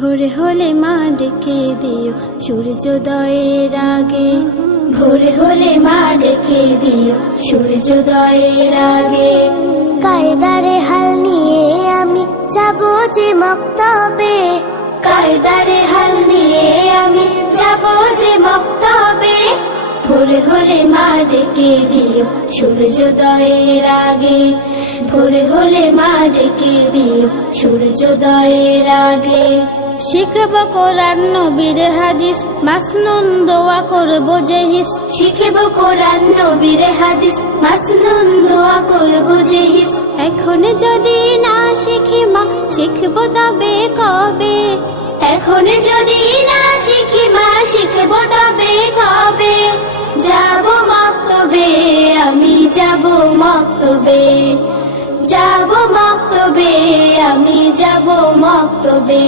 ভোর হলে মা ডেকে দিও সূর্যোদয়ের আগে, ভোর হলে মা ডেকে দিও সূর্যোদয়ের আগে। কায়দারে হাল নিয়ে আমি যাবো যে মক্তবে, কায়দারে হাল নিয়ে আমি যাবো যে মক্তবে। ভোর হলে মা ডেকে দিও সূর্যোদয়ের আগে, ভোর হলে মা ডেকে দিও সূর্যোদয়ের আগে। শিখব কোরআন নবীর হাদিস, মাসনুন দোয়া করব যে হিফজ। শিখব কোরআন নবীর হাদিস, মাসনুন দোয়া করব যে হিফজ। এখন যদি না শিখি মা, শিখব তবে কবে? এখন যদি না শিখি মা, শিখব তবে কবে? যাব মক্তবে, আমি যাব মক্তবে, যাব মক্তবে, আমি যাব মক্তবে।